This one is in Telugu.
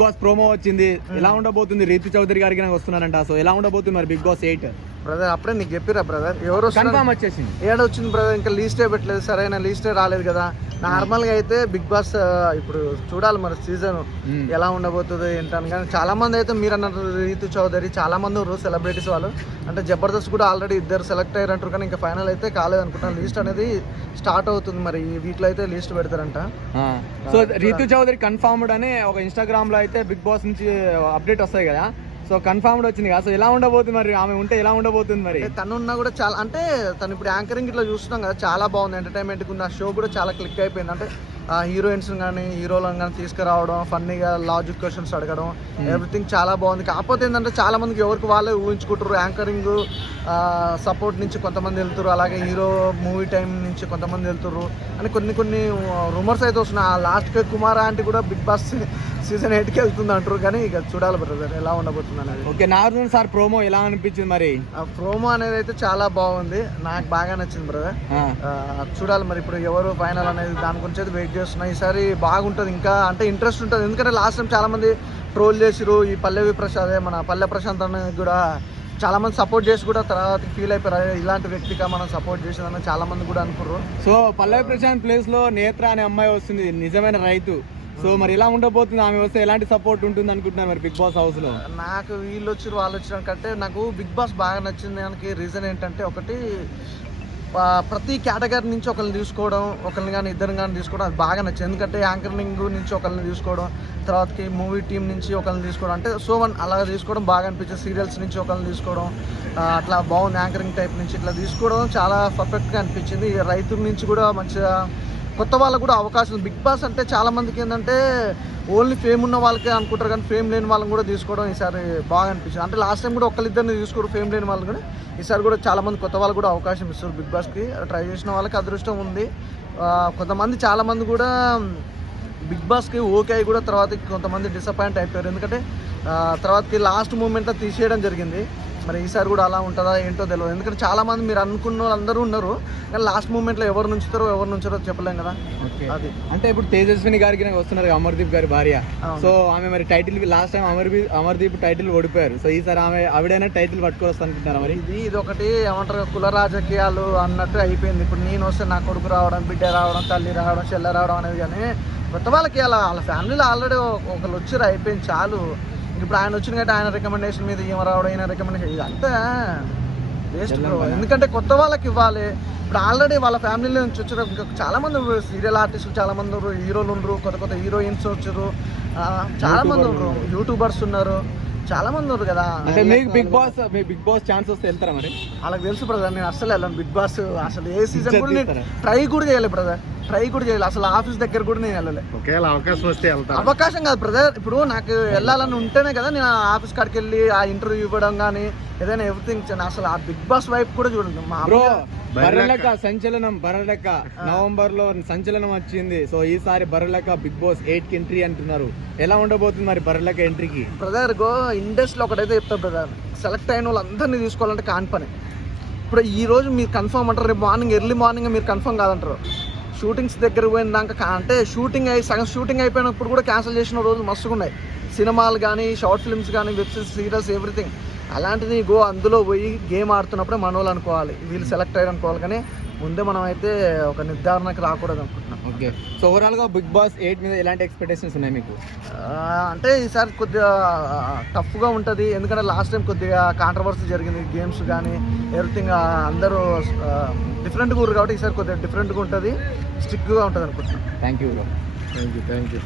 బిగ్ బాస్ ప్రోమో వచ్చింది, ఎలా ఉండబోతుంది? రీతు చౌదరి గారికి నాకు వస్తున్నారంట. సో ఎలా ఉండబోతుంది మరి బిగ్ బాస్ 8? బ్రదర్ అప్పుడే నీకు చెప్పిరా బ్రదర్, ఎవరు కన్ఫర్మ్ వచ్చేసింది. ఏడొచ్చింది బ్రదర్, ఇంకా లీస్టే పెట్టలేదు, సరైన లీస్టే రాలేదు కదా. నార్మల్గా అయితే బిగ్ బాస్ ఇప్పుడు చూడాలి మరి సీజన్ ఎలా ఉండబోతుంది ఏంటని. కానీ చాలా మంది అయితే మీరు అన్నారు రీతు చౌదరి, చాలా మంది ఉన్నారు సెలబ్రిటీస్ వాళ్ళు, అంటే జబర్దస్త్ కూడా ఆల్రెడీ 2 సెలెక్ట్ అయ్యారు అంటారు. కానీ ఇంకా ఫైనల్ అయితే కాలేదు అనుకుంటున్నాను. లీస్ట్ అనేది స్టార్ట్ అవుతుంది, మరి ఈ వీక్లో అయితే లీస్ట్ పెడతారంట. సో రీతు చౌదరి కన్ఫర్మ్డ్ అని ఒక ఇన్స్టాగ్రామ్ లో అయితే బిగ్ బాస్ నుంచి అప్డేట్ వస్తాయి కదా, సో కన్ఫర్మ్డ్ వచ్చింది కదా. సో ఎలా ఉండబోతుంది మరి, ఆమె ఉంటే ఎలా ఉండబోతుంది మరి? తను ఉన్నా కూడా చాలా, అంటే తను ఇప్పుడు యాంకరింగ్ ఇట్లా చూస్తున్నాం కదా, చాలా బాగుంది, ఎంటర్టైన్మెంట్కి ఉంది. ఆ షో కూడా చాలా క్లిక్ అయిపోయింది. అంటే హీరోయిన్స్ కానీ హీరోలను కానీ తీసుకురావడం, ఫన్నీగా లాజిక్ క్వశ్చన్స్ అడగడం, ఎవ్రీథింగ్ చాలా బాగుంది. కాకపోతే ఏంటంటే చాలా మందికి ఎవరికి వాళ్ళే ఊహించుకుంటారు. యాంకరింగ్ సపోర్ట్ నుంచి కొంతమంది వెళ్తారు, అలాగే హీరో మూవీ టైం నుంచి కొంతమంది వెళ్తారు అని కొన్ని రూమర్స్ అయితే వస్తున్నాయి. లాస్ట్కి కుమార్ ఆంటీ కూడా బిగ్ బాస్ సీజన్ 8కి వెళ్తుంది అంటారు. కానీ ఇక చూడాలి బ్రదర్ ఎలా ఉండబోతుంది అనేది. ఓకే, నాగార్జున సార్ ప్రోమో ఎలా అనిపించింది మరి? ఆ ప్రోమో అనేది అయితే చాలా బాగుంది, నాకు బాగా నచ్చింది బ్రదర్. చూడాలి మరి ఇప్పుడు ఎవరు ఫైనల్ అనేది, దాని గురించి అయితే వెయిట్ చేస్తున్నా. ఈసారి బాగుంటుంది, ఇంకా అంటే ఇంట్రెస్ట్ ఉంటుంది. ఎందుకంటే లాస్ట్ టైం చాలా మంది ట్రోల్ చేసిరు. ఈ పల్లవి ప్రసాద్, మన పల్లె ప్రశాంత్ అనేది కూడా చాలా మంది సపోర్ట్ చేసి కూడా తర్వాత ఫీల్ అయిపోయారు, ఇలాంటి వ్యక్తిగా మనం సపోర్ట్ చేసిందని చాలా మంది కూడా అనుకున్నారు. సో పల్లవి ప్రశాంత్ ప్లేస్ లో నేత్ర అనే అమ్మాయి వస్తుంది, నిజమైన రైతు. సో మరి ఎలా ఉండబోతుంది? ఆమె వస్తే ఎలాంటి సపోర్ట్ ఉంటుంది అనుకుంటున్నారు మరి బిగ్ బాస్ హౌస్ లో? నాకు వీళ్ళు వచ్చారు వాళ్ళు వచ్చిన కంటే నాకు బిగ్ బాస్ బాగా నచ్చింది. దానికి రీజన్ ఏంటంటే, ఒకటి ప్రతి కేటగిరీ నుంచి ఒకరిని తీసుకోవడం, ఒకరిని కానీ ఇద్దరిని కానీ తీసుకోవడం, అది బాగా నచ్చింది. ఎందుకంటే యాంకరింగ్ నుంచి ఒకరిని తీసుకోవడం, తర్వాతకి మూవీ టీం నుంచి ఒకరిని తీసుకోవడం, అంటే అలా తీసుకోవడం బాగా అనిపించింది. సీరియల్స్ నుంచి ఒకరిని తీసుకోవడం అట్లా బాగుంది. యాంకరింగ్ టైప్ నుంచి ఇట్లా తీసుకోవడం చాలా పర్ఫెక్ట్గా అనిపించింది. రైతుల నుంచి కూడా మంచిగా కొత్త వాళ్ళకు కూడా అవకాశం. బిగ్ బాస్ అంటే చాలా మందికి ఏంటంటే ఓన్లీ ఫేమ్ ఉన్న వాళ్ళకే అనుకుంటారు, కానీ ఫేమ్ లేని వాళ్ళని కూడా తీసుకోవడం ఈసారి బాగా అనిపించింది. అంటే లాస్ట్ టైం కూడా ఒకళ్ళిద్దరిని తీసుకోరు ఫేమ్ లేని వాళ్ళు కూడా, ఈసారి కూడా చాలా మంది కొత్త వాళ్ళు కూడా అవకాశం ఇస్తారు బిగ్ బాస్కి. ట్రై చేసిన వాళ్ళకి అదృష్టం ఉంది. కొంతమంది చాలామంది కూడా బిగ్ బాస్కి ఓకే అయి కూడా తర్వాతకి కొంతమంది డిసప్పాయింట్ అయిపోయారు. ఎందుకంటే తర్వాతకి లాస్ట్ మూమెంట్లో తీసేయడం జరిగింది. మరి ఈసారి కూడా అలా ఉంటుందా ఏంటో తెలియదు. ఎందుకంటే చాలా మంది మీరు అనుకున్న వాళ్ళందరూ ఉన్నారు, కానీ లాస్ట్ మూమెంట్లో ఎవరు నుంచుతారో ఎవరు నుంచారో చెప్పలేం కదా. అది అంటే ఇప్పుడు తేజస్విని గారికి వస్తున్నారు అమర్దీప్ గారి భార్య. సో ఆమె మరి title last time Amardeep title ఓడిపోయారు. సో ఈసారి ఆవిడైనా టైటిల్ పట్టుకొని వస్తా అనుకుంటున్నారా మరి? ఇది ఒకటి ఏమంటారు, కుల రాజకీయాలు అన్నట్టు అయిపోయింది. ఇప్పుడు నేను వస్తే నా కొడుకు రావడం, బిడ్డ రావడం, తల్లి రావడం, చెల్లె రావడం అనేది, కానీ కొత్త వాళ్ళకి అలా వాళ్ళ ఫ్యామిలీలో ఆల్రెడీ ఒకళ్ళు వచ్చి అయిపోయింది చాలు. ఇప్పుడు ఆయన వచ్చిన కంటే ఆయన రికమెండేషన్ మీద ఏమో రావడం, ఆయన రికమెండేషన్, ఇదంతా వేస్ట్. ఎందుకంటే కొత్త వాళ్ళకి ఇవ్వాలి. ఇప్పుడు ఆల్రెడీ వాళ్ళ ఫ్యామిలీలో నుంచి వచ్చారు చాలా మంది ఉన్నారు, సీరియల్ ఆర్టిస్టులు చాలా మంది ఉన్నారు, హీరోలు ఉన్నారు, కొత్త హీరోయిన్స్ వచ్చారు, చాలా మంది ఉన్నారు, యూట్యూబర్స్ ఉన్నారు, చాలా మంది ఉన్నారు కదా. అంటే మీకు బిగ్ బాస్ ఛాన్స్ వస్తే వెళ్తారా మరి? వాళ్ళకి తెలుసు బ్రదర్, నేను అస్సలు వెళ్ళాను బిగ్ బాస్. అసలు ఏ సీజన్ కూడా నేను ట్రై కూడా చేయాలి బ్రదర్, ట్రై కూడా చేయాలి. అసలు ఆఫీస్ దగ్గర కూడా నేను వెళ్ళలే. ఒకవేళ అవకాశం వస్తే అవకాశం కాదు బ్రదర్, ఇప్పుడు నాకు వెళ్ళాలని ఉంటేనే కదా నేను ఆఫీస్ కాడికి వెళ్ళి ఆ ఇంటర్వ్యూ ఇవ్వడం కానీ ఏదైనా ఎవ్రీథింగ్. అసలు ఆ బిగ్ బాస్ వైపు కూడా చూడండి. బర్రెలెక్క సంచలనం, బర్రెలెక్క నవంబర్ లో సంచలనం వచ్చింది. సో ఈసారి బర్రెలెక్క బిగ్ బాస్ 8కి ఎంట్రీ అంటున్నారు. ఎలా ఉండబోతుంది మరి బర్రెలెక్క ఎంట్రీకి? బ్రదర్ ఇండస్ట్రీలో ఒకటైతే చెప్తారు బ్రదర్, సెలెక్ట్ అయిన వాళ్ళందరినీ తీసుకోవాలంటే కాని పని. ఇప్పుడు ఈ రోజు మీరు కన్ఫర్మ్ అంటారు, రేపు మార్నింగ్ ఎర్లీ మార్నింగ్ మీరు కన్ఫర్మ్ కాదంటారు. షూటింగ్స్ దగ్గర పోయినాక అంటే షూటింగ్ సగం షూటింగ్ అయిపోయినప్పుడు కూడా క్యాన్సిల్ చేసిన రోజులు మస్తుగా ఉన్నాయి. సినిమాలు కానీ, షార్ట్ ఫిల్మ్స్ కానీ, వెబ్ సిరీస్, ఎవ్రీథింగ్. అలాంటిది అందులో పోయి గేమ్ ఆడుతున్నప్పుడే మనోళ్ళు అనుకోవాలి, వీళ్ళు సెలెక్ట్ అయ్యారు అనుకోవాలి, కానీ ముందే మనం అయితే ఒక నిర్ధారణకు రాకూడదు అనుకుంటున్నాం. ఓకే, సో ఓవరాల్గా బిగ్ బాస్ 8 మీద ఎలాంటి ఎక్స్పెక్టేషన్స్ ఉన్నాయి మీకు? అంటే ఈసారి కొద్దిగా టఫ్గా ఉంటుంది. ఎందుకంటే లాస్ట్ టైం కొద్దిగా కాంట్రవర్సీ జరిగింది, గేమ్స్ కానీ ఎవ్రీథింగ్ అందరూ డిఫరెంట్గా ఊరు కాబట్టి ఈసారి కొద్దిగా డిఫరెంట్గా ఉంటుంది, స్ట్రిక్ట్గా ఉంటుంది అనుకుంటున్నాను. Thank you.